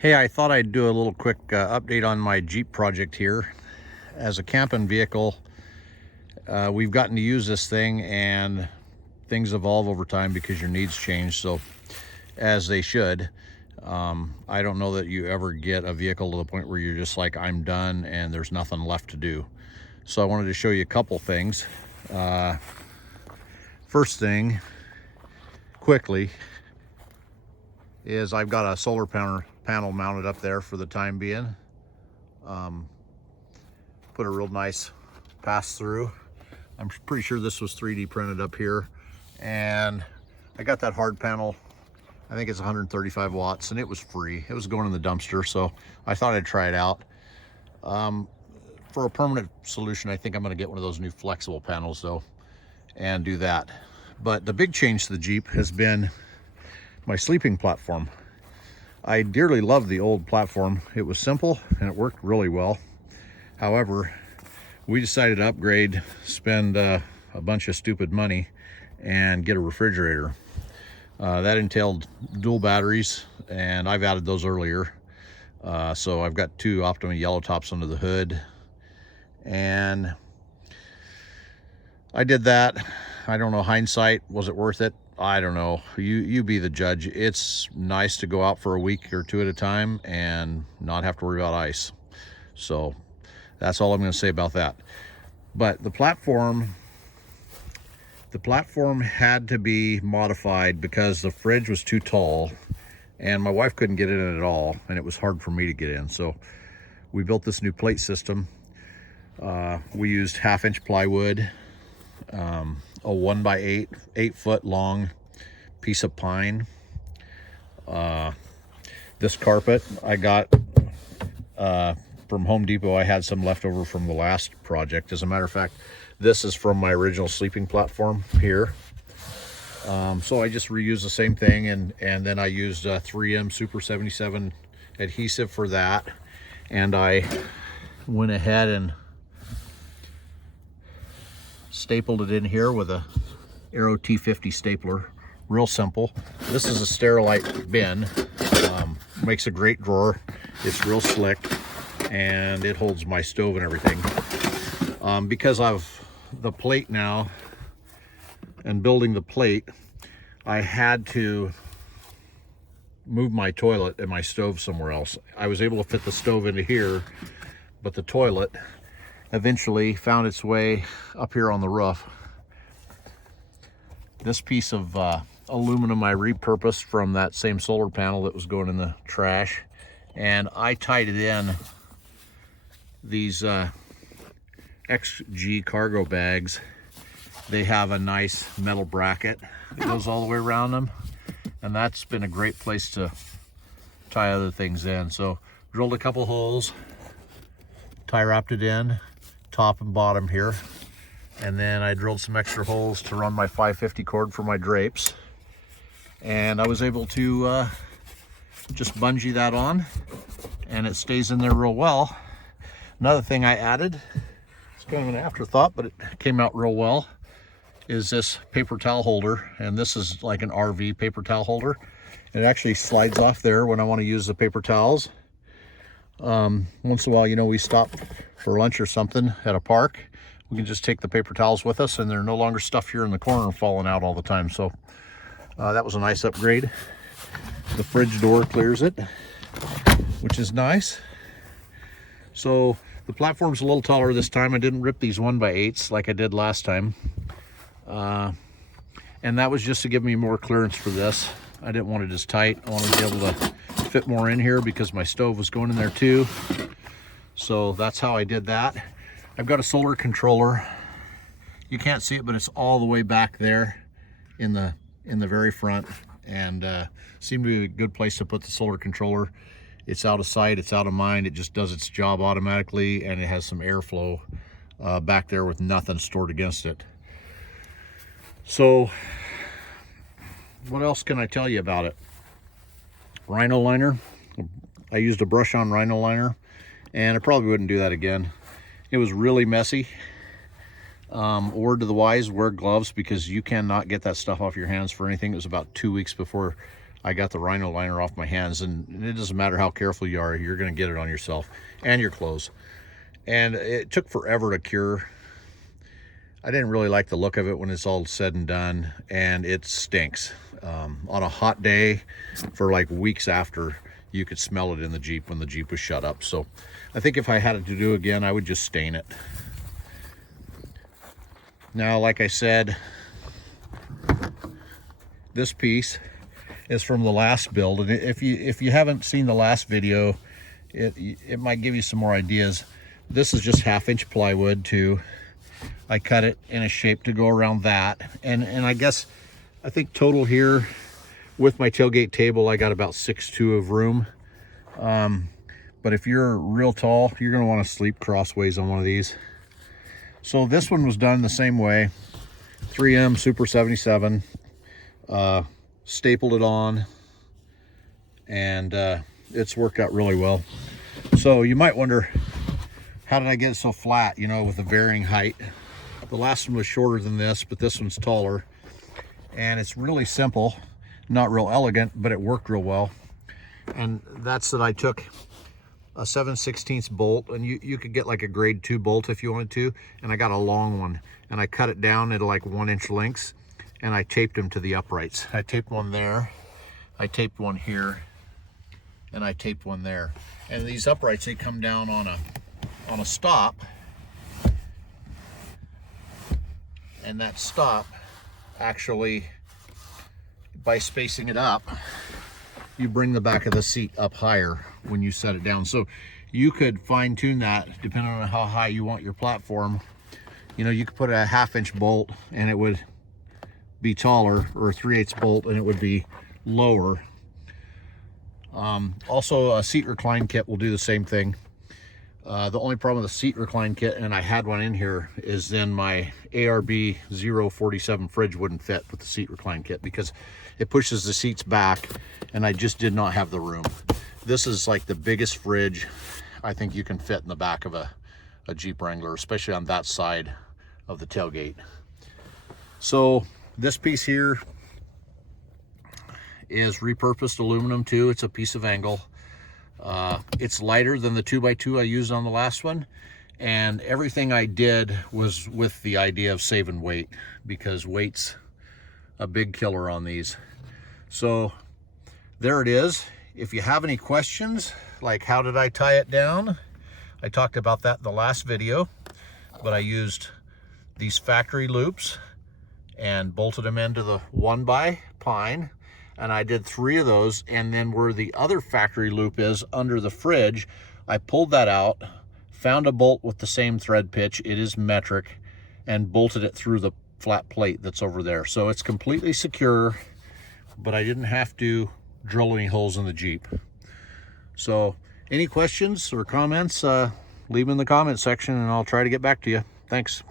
Hey, I thought I'd do a little quick update on my Jeep project here. As a camping vehicle, we've gotten to use this thing, and things evolve over time because your needs change, so as they should. I don't know that you ever get a vehicle to the point where you're just like, I'm done and there's nothing left to do. So I wanted to show you a couple things. First thing, quickly, is I've got a solar panel mounted up there for the time being. Put a real nice pass through. I'm pretty sure this was 3D printed up here, and I got that hard panel. I think it's 135 watts, and it was free. It was going in the dumpster, so I thought I'd try it out. For a permanent solution, I think I'm going to get one of those new flexible panels though and do that. But the big change to the Jeep has been my sleeping platform. I dearly loved the old platform. It was simple and it worked really well. However, we decided to upgrade, spend a bunch of stupid money, and get a refrigerator. That entailed dual batteries, and I've added those earlier. So I've got two Optima yellow tops under the hood, and I did that. I don't know, hindsight, was it worth it? I don't know. You be the judge. It's nice to go out for a week or two at a time and not have to worry about ice. So that's all I'm going to say about that. But the platform had to be modified because the fridge was too tall and my wife couldn't get in it at all, and it was hard for me to get in. So we built this new plate system. We used 1/2-inch plywood, a 1x8, 8-foot long piece of pine. This carpet I got from Home Depot. I had some left over from the last project. As a matter of fact, this is from my original sleeping platform here. So I just reused the same thing, and then I used 3M Super 77 adhesive for that, and I went ahead and stapled it in here with a Aero T50 stapler. Real simple. This is a Sterilite bin. Makes a great drawer. It's real slick, and it holds my stove and everything. Because of the plate now and building the plate, I had to move my toilet and my stove somewhere else. I was able to fit the stove into here, but the toilet eventually found its way up here on the roof. This piece of aluminum I repurposed from that same solar panel that was going in the trash, and I tied it in these XG cargo bags. They have a nice metal bracket that goes all the way around them, and that's been a great place to tie other things in. So drilled a couple holes, tie wrapped it in top and bottom here, and then I drilled some extra holes to run my 550 cord for my drapes, and I was able to just bungee that on, and it stays in there real well. Another thing I added, it's kind of an afterthought, but it came out real well, is this paper towel holder. And this is like an RV paper towel holder. It actually slides off there when I want to use the paper towels. Once in a while, you know, we stop for lunch or something at a park, we can just take the paper towels with us, and they're no longer stuffed here in the corner falling out all the time. So that was a nice upgrade. The fridge door clears it, which is nice. So the platform's a little taller this time. I didn't rip these 1x8s like I did last time. And that was just to give me more clearance for this. I didn't want it as tight. I wanted to be able to fit more in here because my stove was going in there too. So that's how I did that. I've got a solar controller. You can't see it, but it's all the way back there in the very front, and seemed to be a good place to put the solar controller. It's out of sight, it's out of mind. It just does its job automatically, and it has some airflow back there with nothing stored against it. So what else can I tell you about it? Rhino liner. I used a brush on rhino liner, and I probably wouldn't do that again. It was really messy. Word to the wise, wear gloves, because you cannot get that stuff off your hands for anything. It was about 2 weeks before I got the Rhino liner off my hands, and it doesn't matter how careful you are, you're going to get it on yourself and your clothes. And it took forever to cure. I didn't really like the look of it when it's all said and done, and it stinks. On a hot day for like weeks after, you could smell it in the Jeep when the Jeep was shut up. So I think if I had it to do again, I would just stain it. Now, like I said, this piece is from the last build, and if you haven't seen the last video, it might give you some more ideas. This is just 1/2-inch plywood too. I cut it in a shape to go around that, and I think total here with my tailgate table, I got about 6'2" of room. But if you're real tall, you're going to want to sleep crossways on one of these. So this one was done the same way. 3M Super 77. Stapled it on, and it's worked out really well. So you might wonder, how did I get it so flat, you know, with a varying height? The last one was shorter than this, but this one's taller. And it's really simple, not real elegant, but it worked real well. And that's that I took a 7/16 bolt, and you could get like a grade 2 bolt if you wanted to, and I got a long one, and I cut it down into like 1-inch lengths, and I taped them to the uprights. I taped one there, I taped one here, and I taped one there. And these uprights, they come down on a stop, and that stop actually, by spacing it up, you bring the back of the seat up higher when you set it down. So you could fine tune that depending on how high you want your platform. You know, you could put a 1/2-inch bolt and it would be taller, or a 3/8 bolt and it would be lower. Also, a seat recline kit will do the same thing. The only problem with the seat recline kit, and I had one in here, is then my ARB 047 fridge wouldn't fit with the seat recline kit because it pushes the seats back, and I just did not have the room. This is like the biggest fridge I think you can fit in the back of a Jeep Wrangler, especially on that side of the tailgate. So this piece here is repurposed aluminum too. It's a piece of angle. It's lighter than the 2x2 I used on the last one, and everything I did was with the idea of saving weight, because weight's a big killer on these. So there it is. If you have any questions, like how did I tie it down, I talked about that in the last video, but I used these factory loops and bolted them into the 1x pine, and I did 3 of those, and then where the other factory loop is under the fridge, I pulled that out, found a bolt with the same thread pitch, it is metric, and bolted it through the flat plate that's over there. So it's completely secure, but I didn't have to drill any holes in the Jeep. So any questions or comments, leave them in the comment section and I'll try to get back to you. Thanks.